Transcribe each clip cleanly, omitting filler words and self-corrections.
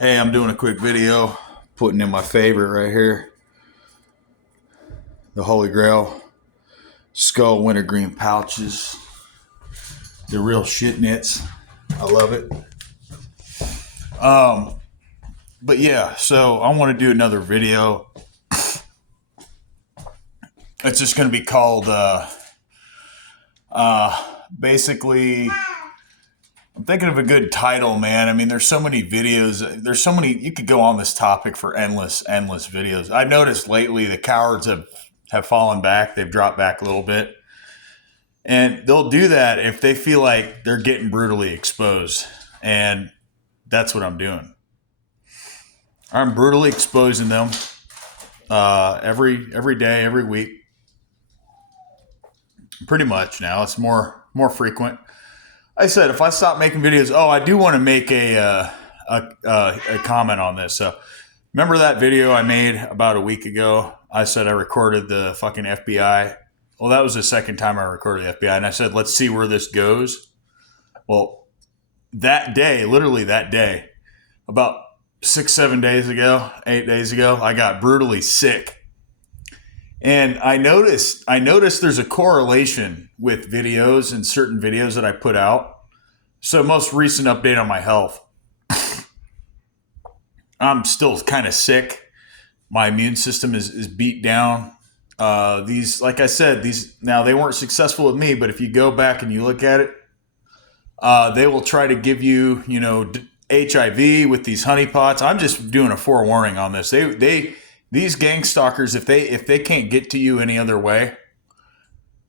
Hey, I'm doing a quick video, putting in my favorite right here, the Holy Grail Skull Wintergreen pouches. The real shit knits. I love it. But yeah, so I want to do another video. It's just going to be called, basically, I'm thinking of a good title, man. I mean, there's so many videos. There's so many. You could go on this topic for endless videos. I've noticed lately the cowards have fallen back. They've dropped back a little bit. And they'll do that if they feel like they're getting brutally exposed. And that's what I'm doing. I'm brutally exposing them every day, every week. Pretty much now. It's more frequent. I said if I stop making videos, I do want to make a comment on this. So remember that video I made about a week ago? I said I recorded the fucking FBI. Well, that was the second time I recorded the FBI, and I said, let's see where this goes. Well, that day, literally that day, about 6-7 days ago, 8 days ago, I got brutally sick. And I noticed there's a correlation with videos and certain videos that I put out. So most recent update on my health. I'm still kind of sick. My immune system is beat down. These, like I said, now they weren't successful with me, but if you go back and you look at it, they will try to give you, HIV with these honeypots. I'm just doing a forewarning on this. These gang stalkers, if they can't get to you any other way,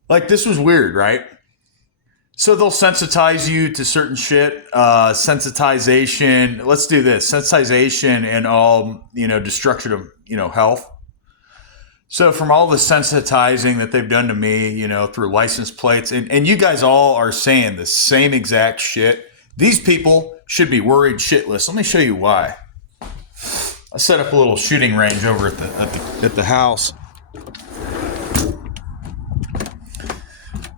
like this was weird, right? So they'll sensitize you to certain shit, sensitization. Let's do this, sensitization and all, destruction of, health. So from all the sensitizing that they've done to me, through license plates, and you guys all are saying the same exact shit. These people should be worried shitless. Let me show you why. I set up a little shooting range over at the house.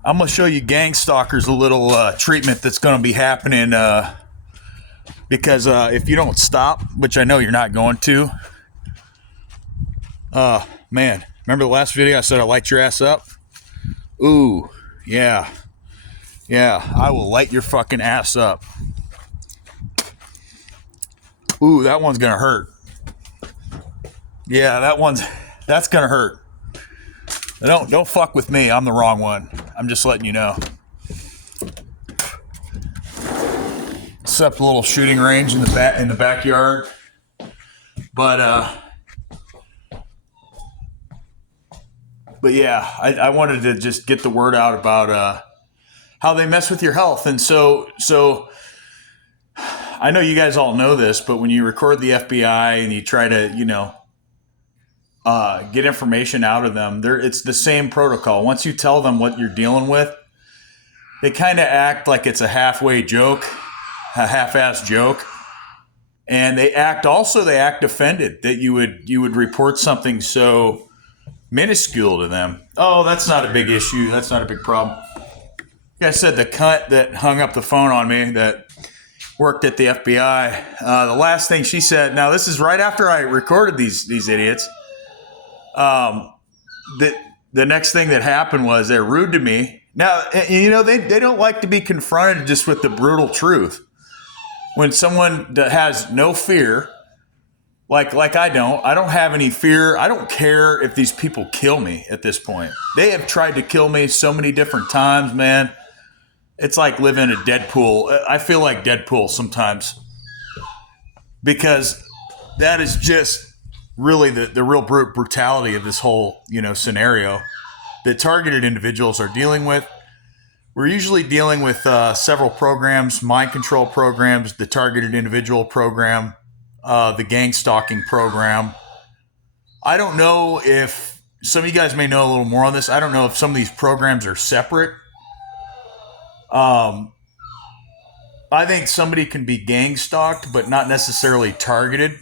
I'm gonna show you gang stalkers a little treatment that's gonna be happening because if you don't stop, which I know you're not going to. Man, remember the last video I said I light your ass up? Ooh, yeah. Yeah, I will light your fucking ass up. Ooh, that one's gonna hurt. Yeah, that's gonna hurt. Don't fuck with me. I'm the wrong one. I'm just letting you know. Set up a little shooting range in the backyard. But yeah, I wanted to just get the word out about how they mess with your health. And so I know you guys all know this, but when you record the FBI and you try to, get information out of them, it's the same protocol. Once you tell them what you're dealing with, they kind of act like it's a half-ass joke. And they act offended that you would report something so minuscule to them. Oh, that's not a big issue. That's not a big problem. Like I said, the cunt that hung up the phone on me that worked at the FBI, the last thing she said, now this is right after I recorded these idiots. The next thing that happened was they're rude to me. Now, they don't like to be confronted just with the brutal truth. When someone that has no fear, like I don't have any fear. I don't care if these people kill me at this point. They have tried to kill me so many different times, man. It's like living a Deadpool. I feel like Deadpool sometimes because that is just really the real brutality of this whole, scenario that targeted individuals are dealing with. We're usually dealing with several programs, mind control programs, the targeted individual program, the gang stalking program. I don't know if some of you guys may know a little more on this. I don't know if some of these programs are separate. I think somebody can be gang stalked, but not necessarily targeted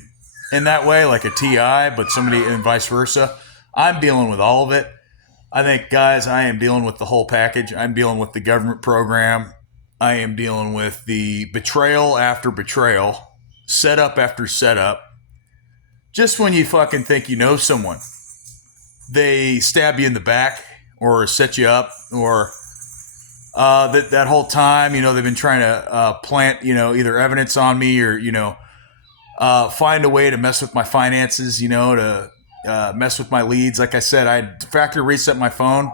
in that way, like a TI, but somebody and vice versa. I'm dealing with all of it. I think, guys, I am dealing with the whole package. I'm dealing with the government program. I am dealing with the betrayal after betrayal. setup after setup. Just when you fucking think you know someone, they stab you in the back or set you up, or that whole time, they've been trying to plant, either evidence on me or, find a way to mess with my finances, to mess with my leads. Like I said, I had factory reset my phone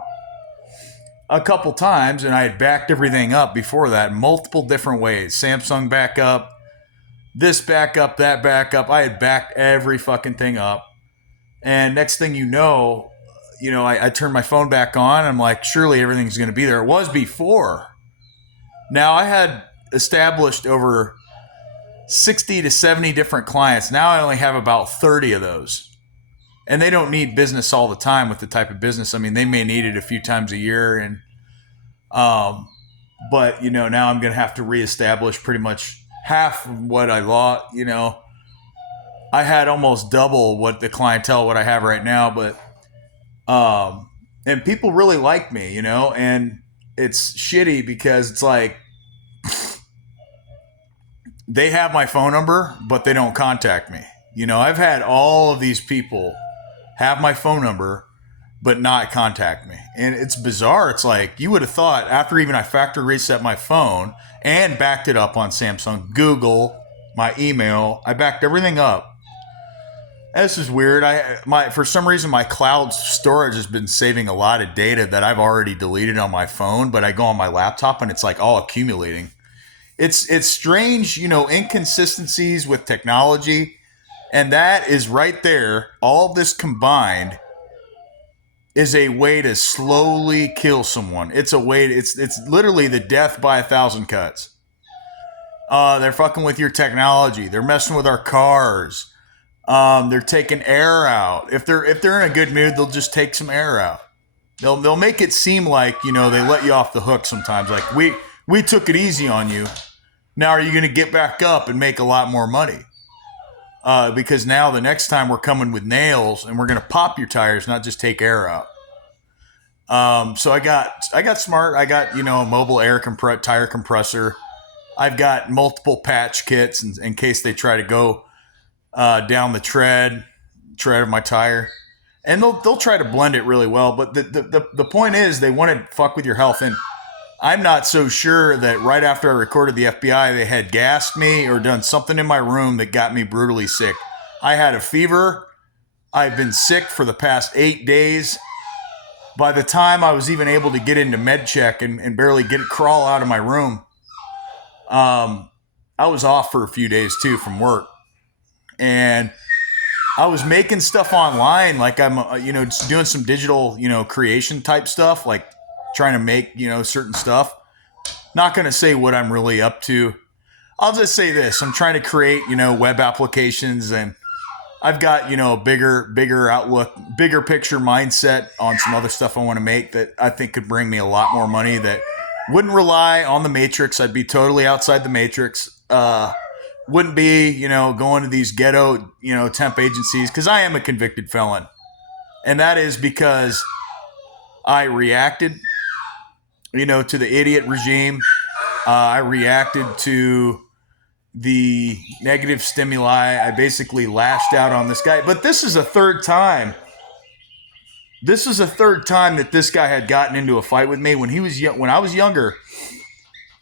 a couple times, and I had backed everything up before that, multiple different ways. Samsung backup, this backup, that backup. I had backed every fucking thing up. And next thing I turned my phone back on. I'm like, surely everything's going to be there. It was before. Now I had established over 60 to 70 different clients. Now I only have about 30 of those. And they don't need business all the time with the type of business. I mean, they may need it a few times a year. And, but now I'm going to have to reestablish pretty much half of what I lost. I had almost double what the clientele, what I have right now, but, and people really like me, and it's shitty because it's like, they have my phone number, but they don't contact me. I've had all of these people have my phone number, but not contact me. And it's bizarre. It's like, you would have thought after even I factory reset my phone and backed it up on Samsung, Google, my email, I backed everything up. This is weird. For some reason, my cloud storage has been saving a lot of data that I've already deleted on my phone, but I go on my laptop and it's like all accumulating. It's strange, inconsistencies with technology. And that is right there. All this combined is a way to slowly kill someone. It's a way, it's literally the death by 1,000 cuts. They're fucking with your technology. They're messing with our cars. They're taking air out. If they're in a good mood, they'll just take some air out. They'll make it seem like, they let you off the hook sometimes. Like, we took it easy on you. Now are you going to get back up and make a lot more money? Because now the next time we're coming with nails and we're going to pop your tires, not just take air out. So I got smart. I got, a mobile tire compressor. I've got multiple patch kits in case they try to go down the tread of my tire, and they'll try to blend it really well. But the point is, they want to fuck with your health. And I'm not so sure that right after I recorded the F.B.I, they had gassed me or done something in my room that got me brutally sick. I had a fever. I've been sick for the past 8 days. By the time I was even able to get into med check and barely crawl out of my room, I was off for a few days too from work. And I was making stuff online, like I'm, just doing some digital, creation type stuff, like trying to make, certain stuff. Not going to say what I'm really up to. I'll just say this. I'm trying to create, web applications, and I've got, a bigger outlook, bigger picture mindset on some other stuff I want to make that I think could bring me a lot more money, that wouldn't rely on the matrix. I'd be totally outside the matrix. Wouldn't be, going to these ghetto, temp agencies, because I am a convicted felon. And that is because I reacted, to the idiot regime. I reacted to the negative stimuli. I basically lashed out on this guy. But this is a third time. This is a third time that this guy had gotten into a fight with me. When I was younger,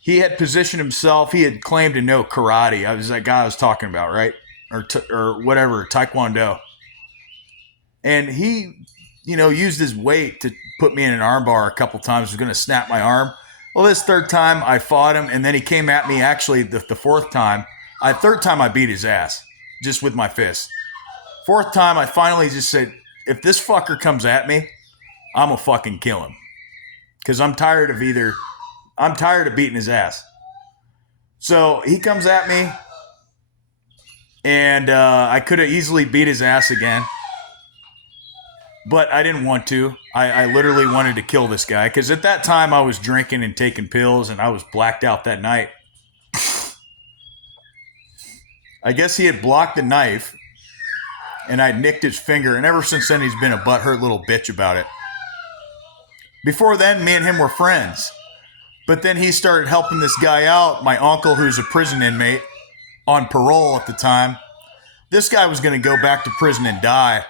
he had positioned himself. He had claimed to know karate. I was that guy I was talking about, right? Or whatever, Taekwondo. And he, used his weight to put me in an armbar a couple times. Was going to snap my arm. Well, this third time I fought him, and then he came at me. Actually, the fourth time, third time I beat his ass just with my fist. Fourth time, I finally just said, if this fucker comes at me, I'm gonna fucking kill him, because I'm tired of beating his ass. So he comes at me, and I could have easily beat his ass again. But I didn't want to. I literally wanted to kill this guy, because at that time I was drinking and taking pills, and I was blacked out that night. I guess he had blocked the knife, and I nicked his finger, and ever since then he's been a butthurt little bitch about it. Before then, me and him were friends. But then he started helping this guy out, my uncle, who's a prison inmate. on parole at the time. This guy was going to go back to prison and die.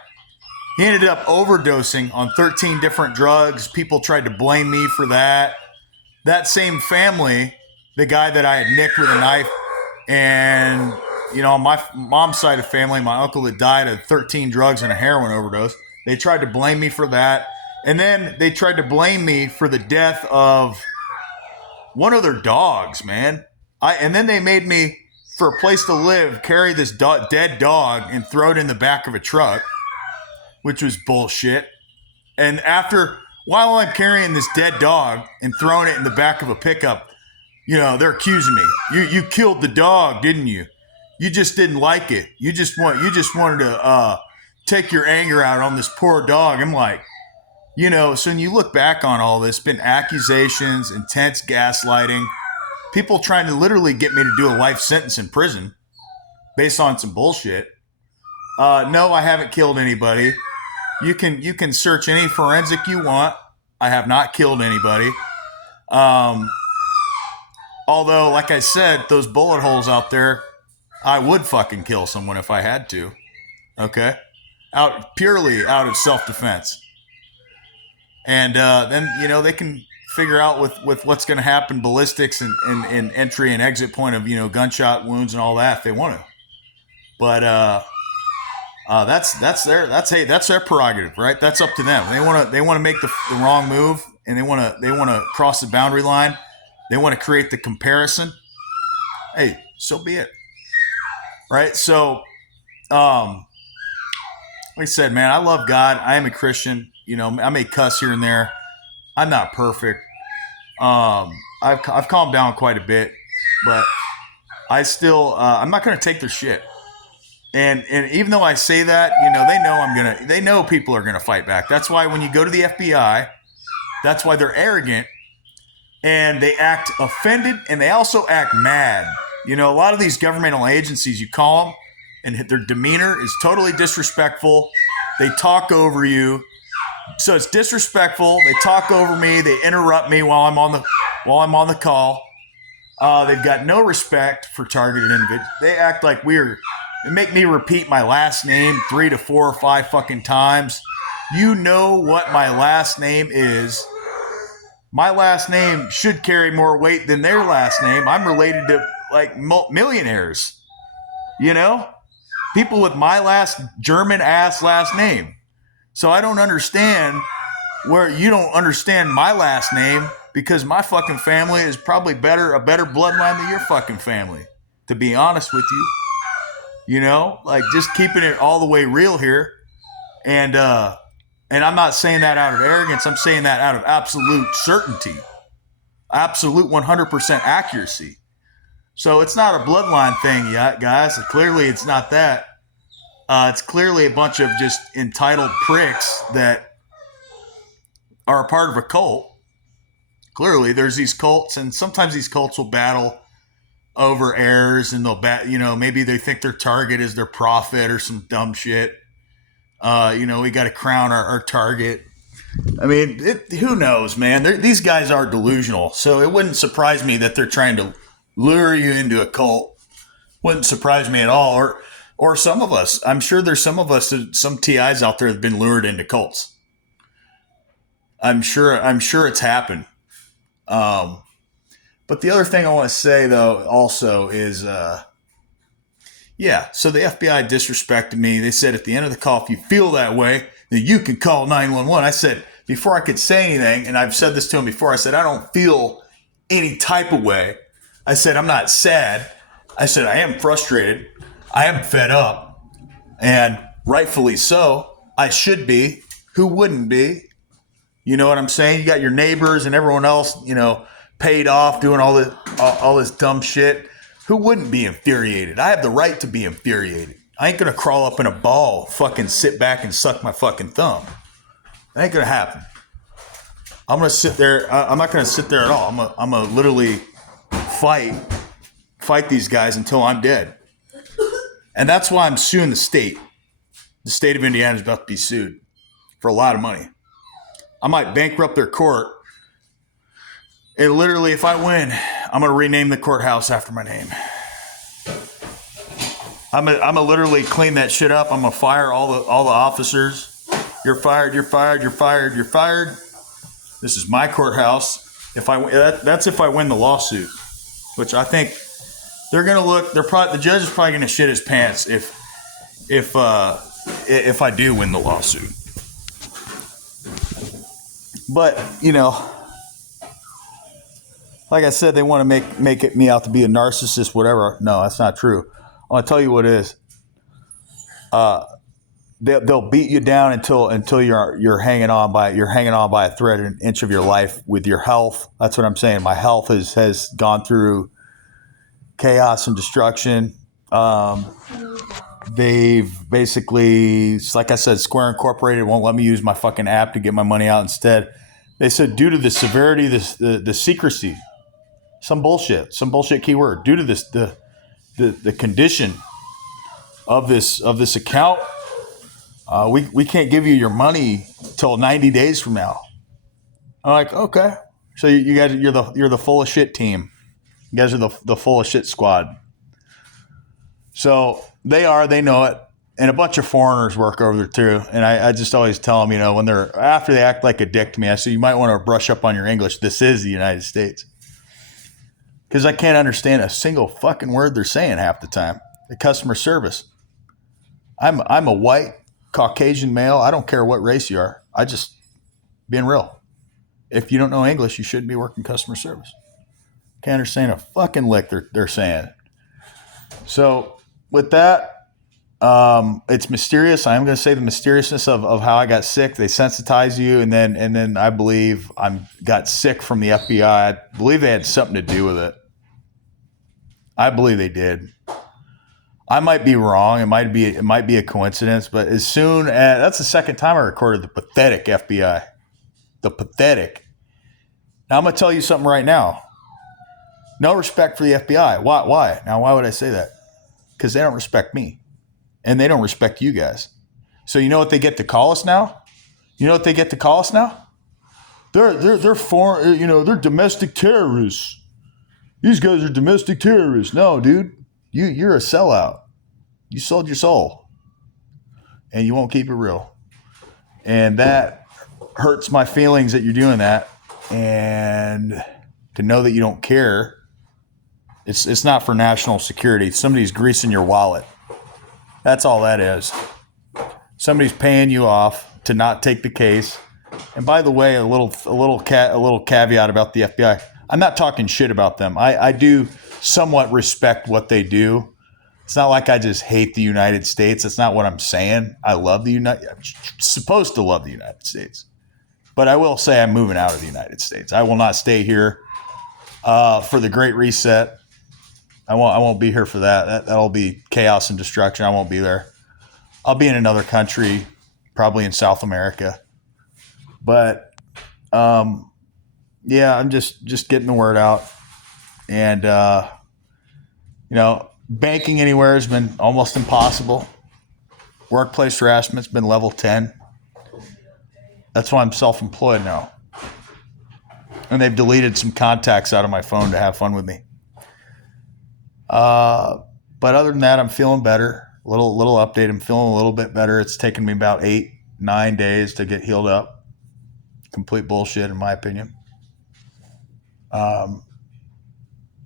He ended up overdosing on 13 different drugs. People tried to blame me for that. That same family, the guy that I had nicked with a knife, and, you know, my mom's side of family, my uncle that died of 13 drugs and a heroin overdose, they tried to blame me for that. And then they tried to blame me for the death of one of their dogs, man. And then they made me, for a place to live, carry this dead dog and throw it in the back of a truck, which was bullshit. And while I'm carrying this dead dog and throwing it in the back of a pickup, you know, they're accusing me. You killed the dog, didn't you? You just didn't like it. You just wanted to take your anger out on this poor dog. I'm like, you know, so when you look back on all this, been accusations, intense gaslighting, people trying to literally get me to do a life sentence in prison based on some bullshit. No, I haven't killed anybody. You can search any forensic you want. I have not killed anybody. Although, like I said, those bullet holes out there, I would fucking kill someone if I had to. Okay? Purely out of self-defense. And then, you know, they can figure out with what's going to happen, ballistics and entry and exit point of, you know, gunshot wounds and all that if they want to. But that's their prerogative, right? That's up to them. They want to make the wrong move, and they want to cross the boundary line. They want to create the comparison. Hey, so be it. Right? So, like I said, man, I love God. I am a Christian. You know, I may cuss here and there. I'm not perfect. I've calmed down quite a bit, but I still I'm not going to take their shit. And even though I say that, you know, they know people are gonna fight back. That's why when you go to the FBI, that's why they're arrogant and they act offended and they also act mad. You know, a lot of these governmental agencies, you call them and their demeanor is totally disrespectful. They talk over you. So it's disrespectful. They talk over me. They interrupt me while I'm on the call. They've got no respect for targeted individuals. They act like they make me repeat my last name 3 to 4 or 5 fucking times. You know what my last name is. My last name should carry more weight than their last name. I'm related to like millionaires. You know? People with my last German ass last name. So I don't understand where you don't understand my last name, because my fucking family is probably a better bloodline than your fucking family, to be honest with you. You know, like just keeping it all the way real here. And I'm not saying that out of arrogance. I'm saying that out of absolute certainty, absolute 100% accuracy. So it's not a bloodline thing yet, guys. Clearly it's not that. It's clearly a bunch of just entitled pricks that are a part of a cult. Clearly there's these cults, and sometimes these cults will battle over errors, and maybe they think their target is their prophet or some dumb shit. We got to crown our target. I mean, who knows, man? These guys are delusional, so it wouldn't surprise me that they're trying to lure you into a cult. Wouldn't surprise me at all. Or some of us. I'm sure there's some of us, some TIs out there that have been lured into cults. I'm sure it's happened. But the other thing I want to say, though, also is, so the FBI disrespected me. They said at the end of the call, if you feel that way, then you can call 911. I said, before I could say anything, and I've said this to him before, I said, I don't feel any type of way. I said, I'm not sad. I said, I am frustrated. I am fed up. And rightfully so. I should be. Who wouldn't be? You know what I'm saying? You got your neighbors and everyone else, paid off doing all this dumb shit. Who wouldn't be infuriated? I have the right to be infuriated. I ain't gonna crawl up in a ball, fucking sit back and suck my fucking thumb. That ain't gonna happen. I'm gonna sit there. I'm not gonna sit there at all. I'm gonna literally fight these guys until I'm dead. And that's why I'm suing the state. The state of Indiana is about to be sued for a lot of money. I might bankrupt their court. And literally, if I win, I'm going to rename the courthouse after my name. I'm a literally clean that shit up. I'm gonna fire all the officers. You're fired. You're fired. You're fired. You're fired. This is my courthouse. That's if I win the lawsuit, which I think they're gonna look. The judge is probably gonna shit his pants if I do win the lawsuit. But like I said, they want to make me out to be a narcissist, whatever. No, that's not true. I'm gonna tell you what it is. They'll beat you down until you're hanging on by a thread, an inch of your life with your health. That's what I'm saying. My health has gone through chaos and destruction. They've basically, like I said, Square Incorporated won't let me use my fucking app to get my money out. Instead, they said due to the severity, the secrecy, some bullshit keyword, due to the condition of this account, we can't give you your money till 90 days from now. I'm like, okay. So you guys, you're the full of shit team. You guys are the full of shit squad. So they know it. And a bunch of foreigners work over there too. And I just always tell them, when after they act like a dick to me, I say, you might want to brush up on your English. This is the United States. Because I can't understand a single fucking word they're saying half the time. The customer service. I'm a white Caucasian male. I don't care what race you are. I just being real. If you don't know English, you shouldn't be working customer service. Can't understand a fucking lick they're saying. So with that, it's mysterious. I'm going to say the mysteriousness of how I got sick. They sensitize you, and then I believe got sick from the FBI. I believe they had something to do with it. I believe they did. I might be wrong. It might be a coincidence, but as soon as that's the second time I recorded the pathetic FBI. The pathetic. Now I'm going to tell you something right now. No respect for the FBI. Why? Now, why would I say that? Because they don't respect me. And they don't respect you guys. So you know what they get to call us now? They're foreign, they're domestic terrorists. These guys are domestic terrorists. No, dude. You're a sellout. You sold your soul. And you won't keep it real. And that hurts my feelings that you're doing that. And to know that you don't care. It's not for national security. Somebody's greasing your wallet. That's all that is. Somebody's paying you off to not take the case. And by the way, a little caveat about the FBI. I'm not talking shit about them. I do somewhat respect what they do. It's not like I just hate the United States. That's not what I'm saying. I'm supposed to love the United States. But I will say I'm moving out of the United States. I will not stay here for the Great Reset. I won't be here for that. That'll be chaos and destruction. I won't be there. I'll be in another country, probably in South America. But yeah, I'm just getting the word out. And banking anywhere has been almost impossible. Workplace harassment's been level 10. That's why I'm self-employed now. And they've deleted some contacts out of my phone to have fun with me. But other than that, I'm feeling better. Little update. I'm feeling a little bit better. It's taken me about 8-9 days to get healed up. Complete bullshit, in my opinion.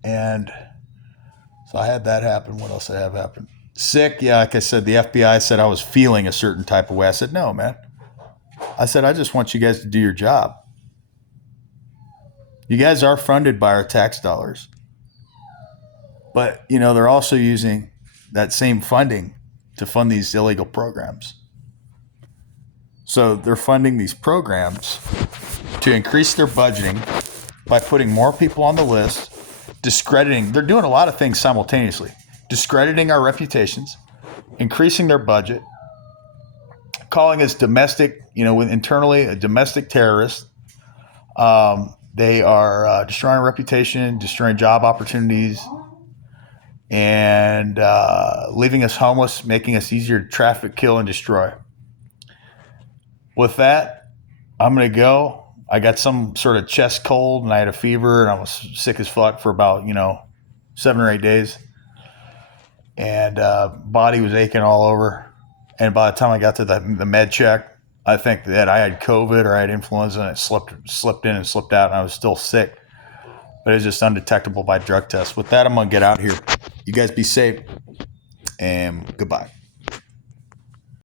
And so I had that happen. What else did I have happen? Sick. Yeah, like I said, the FBI said I was feeling a certain type of way. I said, no, man. I said, I just want you guys to do your job. You guys are funded by our tax dollars. But, they're also using that same funding to fund these illegal programs. So they're funding these programs to increase their budgeting by putting more people on the list, discrediting. They're doing a lot of things simultaneously. Discrediting our reputations, increasing their budget, calling us domestic, internally a domestic terrorist. They are destroying our reputation, destroying job opportunities, and leaving us homeless, making us easier to traffic, kill, and destroy. With that, I'm going to go. I got some sort of chest cold, and I had a fever, and I was sick as fuck for about, 7 or 8 days. and body was aching all over. And by the time I got to the med check, I think that I had COVID or I had influenza, and it slipped in and slipped out, and I was still sick. But it was just undetectable by drug tests. With that, I'm going to get out here. You guys be safe, and goodbye.